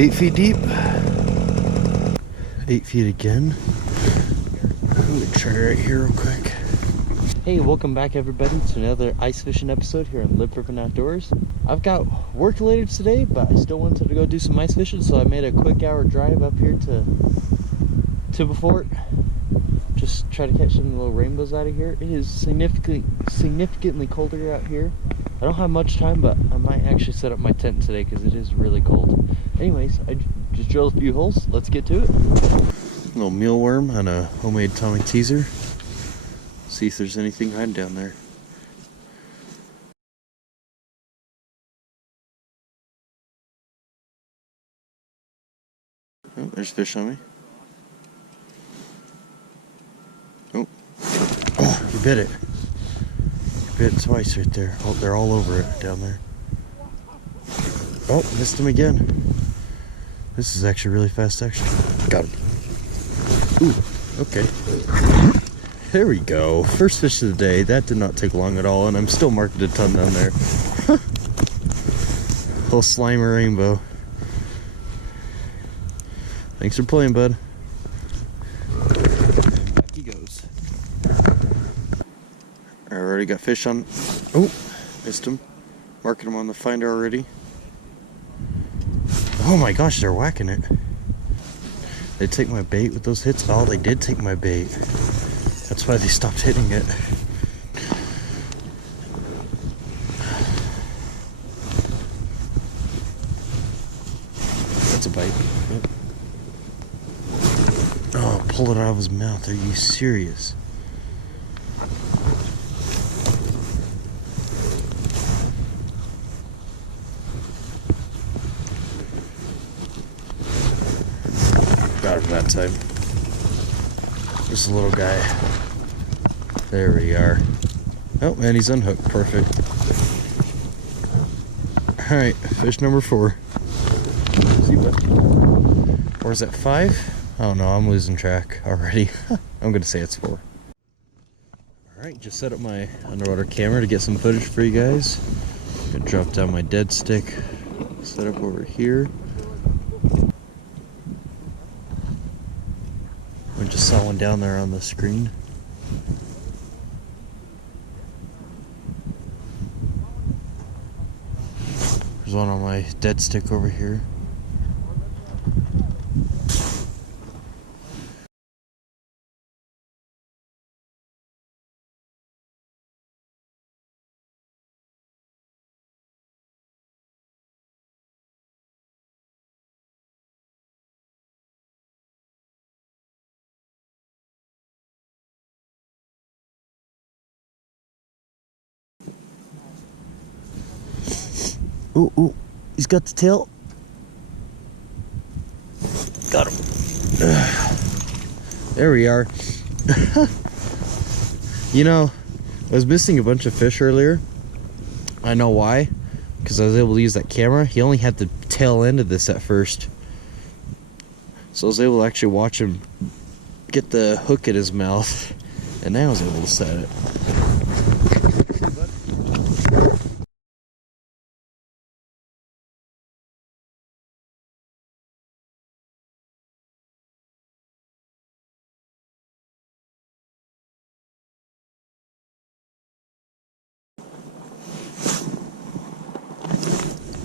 8 feet deep. 8 feet again. I'm gonna try right here real quick. Hey, welcome back everybody to another ice fishing episode here on Live Rippin' Outdoors. I've got work later today, but I still wanted to go do some ice fishing, so I made a quick hour drive up here to Tibble Fort. Just try to catch some little rainbows out of here. It is significantly colder out here. I don't have much time, but I might actually set up my tent today because it is really cold. Anyways, I just drilled a few holes. Let's get to it. A little mealworm on a homemade Tommy teaser. See if there's anything hiding down there. Oh, there's fish on me. Oh, oh, you bit it. You bit it twice right there. Oh, they're all over it down there. Oh, missed him again. This is actually really fast action. Got him. Ooh, okay. There we go. First fish of the day. That did not take long at all, and I'm still marking a ton down there. Little slimer rainbow. Thanks for playing, bud. And back he goes. I already got fish on. Oh, missed him. Marking him on the finder already. Oh my gosh, they're whacking it. They take my bait with those hits? Oh, they did take my bait. That's why they stopped hitting it. That's a bite. Yep. Oh, pull it out of his mouth. Are you serious? Got him that time. Just a little guy. There we are. Oh, and he's unhooked. Perfect. Alright, fish number 4. See what? Or is that 5? I don't know, I'm losing track already. I'm gonna say it's 4. Alright, just set up my underwater camera to get some footage for you guys. Gonna drop down my dead stick. Set up over here. I just saw one down there on the screen. There's one on my dead stick over here. Ooh, ooh, he's got the tail. Got him. There we are. You know, I was missing a bunch of fish earlier. I know why. Because I was able to use that camera. He only had the tail end of this at first. So I was able to actually watch him get the hook in his mouth. And now I was able to set it.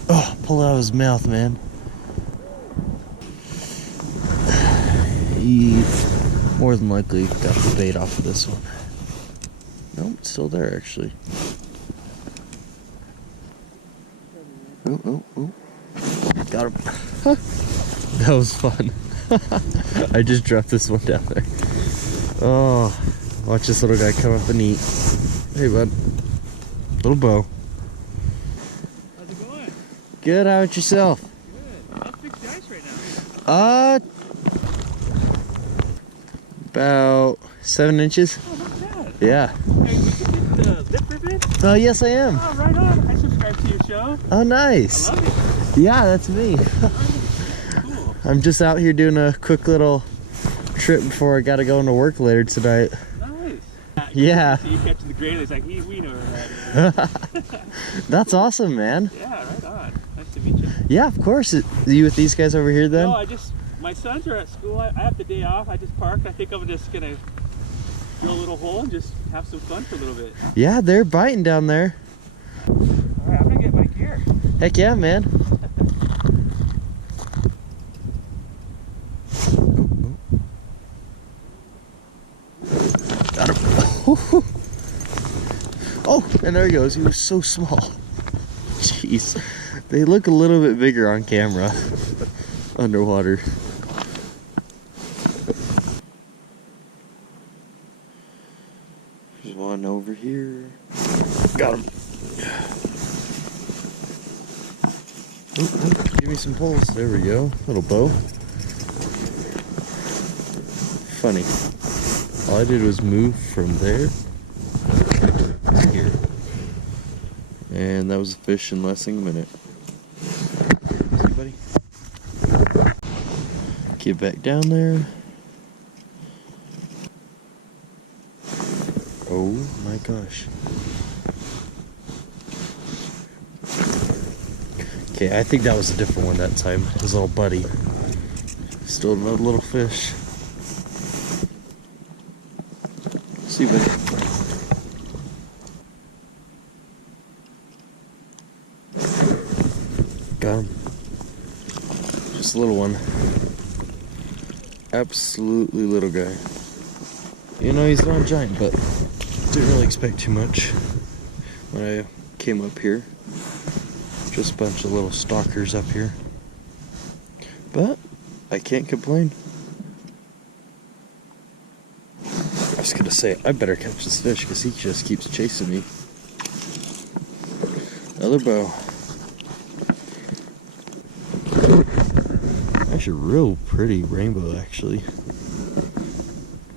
Oh, pull it out of his mouth, man. He more than likely got the bait off of this one. Nope, it's still there actually. Oh, oh, oh. Got him. That was fun. I just dropped this one down there. Oh, watch this little guy come up and eat. Hey, bud. Little bow. Good, how about yourself? Good. How big's the ice right now? About 7 inches. Oh, not bad. Yeah. Hey, you Lip Rippin'? Oh, yes I am. Oh, right on. I subscribe to your show. Oh, nice. I love Yeah, that's me. it. Cool. I'm just out here doing a quick little trip before I gotta go into work later tonight. Nice. Yeah. So you catching the grayling, like, we know where that is. That's awesome, man. Yeah, right on. Nice to meet you. Yeah, of course. You with these guys over here then? No, my sons are at school. I have the day off. I just parked. I think I'm just gonna drill a little hole and just have some fun for a little bit. Yeah, they're biting down there. All right, I'm gonna get my gear. Heck yeah, man. Got him. Oh, and there he goes. He was so small. Jeez. They look a little bit bigger on camera. Underwater. There's one over here. Got him. Ooh, give me some poles. There we go. Little bow. Funny. All I did was move from there to here. And that was a fish in less than a minute. See, buddy? Get back down there. Oh my gosh. Okay, I think that was a different one that time. His little buddy. Still another little fish. See, buddy. Got him. Just a little one. Absolutely little guy. You know, he's not giant, but didn't really expect too much when I came up here. Just a bunch of little stalkers up here. But I can't complain. I was gonna say, I better catch this fish because he just keeps chasing me. Another bow. Actually, real pretty rainbow, actually.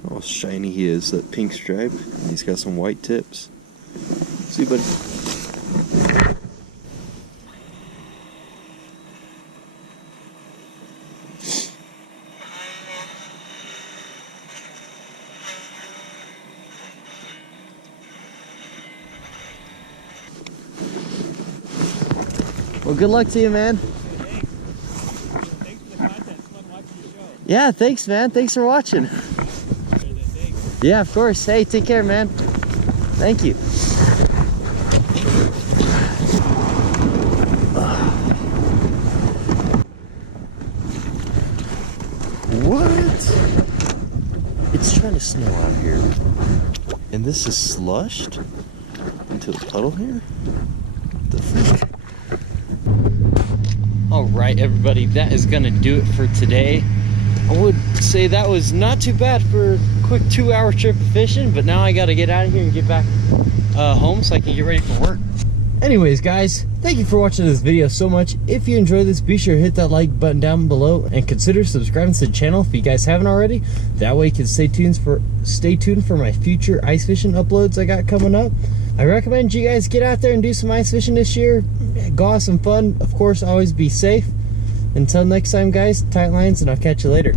How shiny he is, that pink stripe. And he's got some white tips. See, buddy? Well, good luck to you, man. Thanks for the content. It's fun watching your show. Yeah, thanks, man. Thanks for watching. Thanks. Yeah, of course. Hey, take care, man. Thank you. What? It's trying to snow out here. And this is slushed into a puddle here? What the freak? Alright, everybody, that is gonna do it for today. I would say that was not too bad for a quick 2-hour trip of fishing, but now I gotta get out of here and get back home so I can get ready for work. Anyways, guys, thank you for watching this video so much. If you enjoyed this, be sure to hit that like button down below and consider subscribing to the channel if you guys haven't already. That way you can stay tuned for my future ice fishing uploads I got coming up. I recommend you guys get out there and do some ice fishing this year. Go have some fun. Of course, always be safe. Until next time, guys, tight lines, and I'll catch you later.